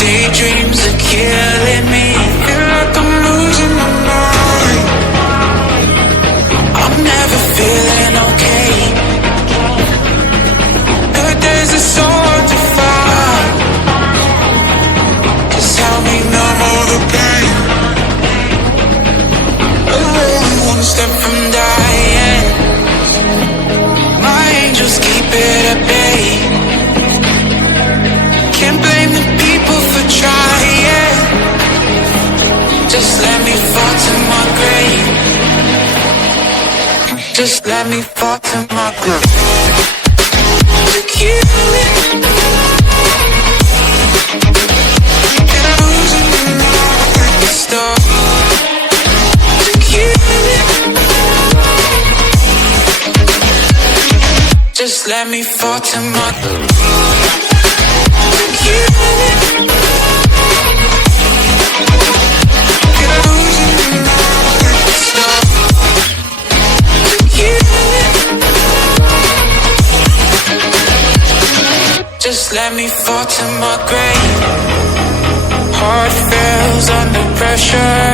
daydreams are killing me. Feel like I'm losing my mind. I'm never feeling okay. But there's a soul to find. Just help me numb all the pain. Only one step from dying. My angels keep it at bay. Can't blame the people for trying. Just let me fall to my grave. Just let me fall to my grave. To kill it. And I'm losing my mind at the start. To kill it. Just let me fall to my grave. To kill it. And I'm losing my mind at the start. To kill it. Just let me fall to my grave. Heart fails under pressure.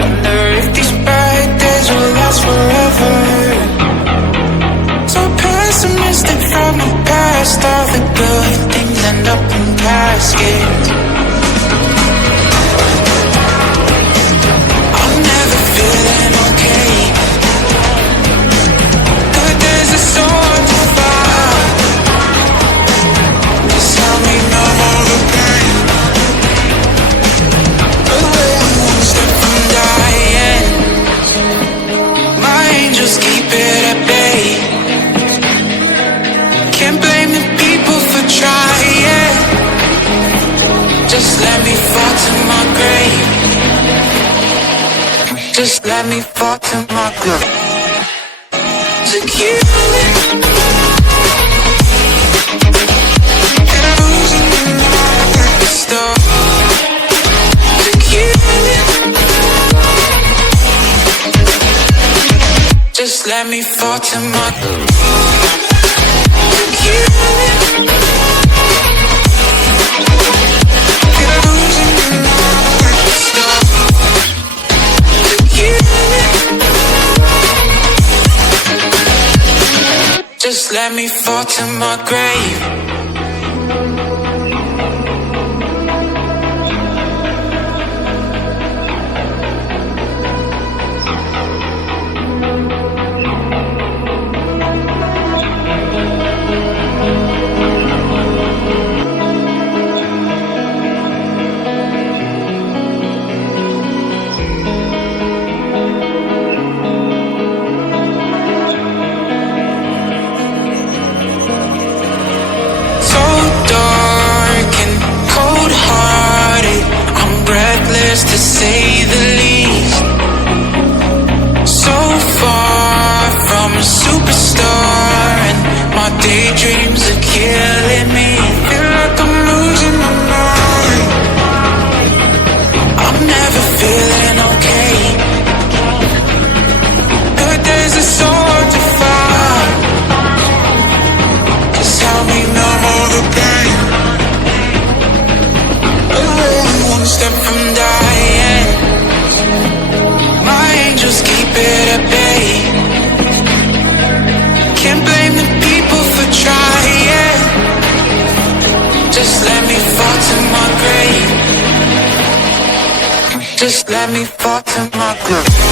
Wonder if these bad days will last forever. So pessimistic from the past. All the good things end up in caskets. I'm never feeling okay. But there's a soul to find. Just help me numb all the pain. One step from dying. My angels keep it at bay. Can't blame the people for trying. Just let me fall to my grave. Just let me fall to my grave. To kill it. And I'm losing my mind at the start. To kill it. Just let me fall to my grave. To kill it. And I'm losing my mind at the start. To kill it. Just let me fall to my grave. So dark and cold-hearted, I'm breathless to say the least. So far from a superstar, and my daydreams are killing me. Feel like I'm losing my mind. I'm never feeling okay. But there's a soul to find. Just help me numb all the pain. Only one step from dying. My angels keep it at bay. Can't blame the people for trying. Just let me fall to my grave. Just let me fall to my grave.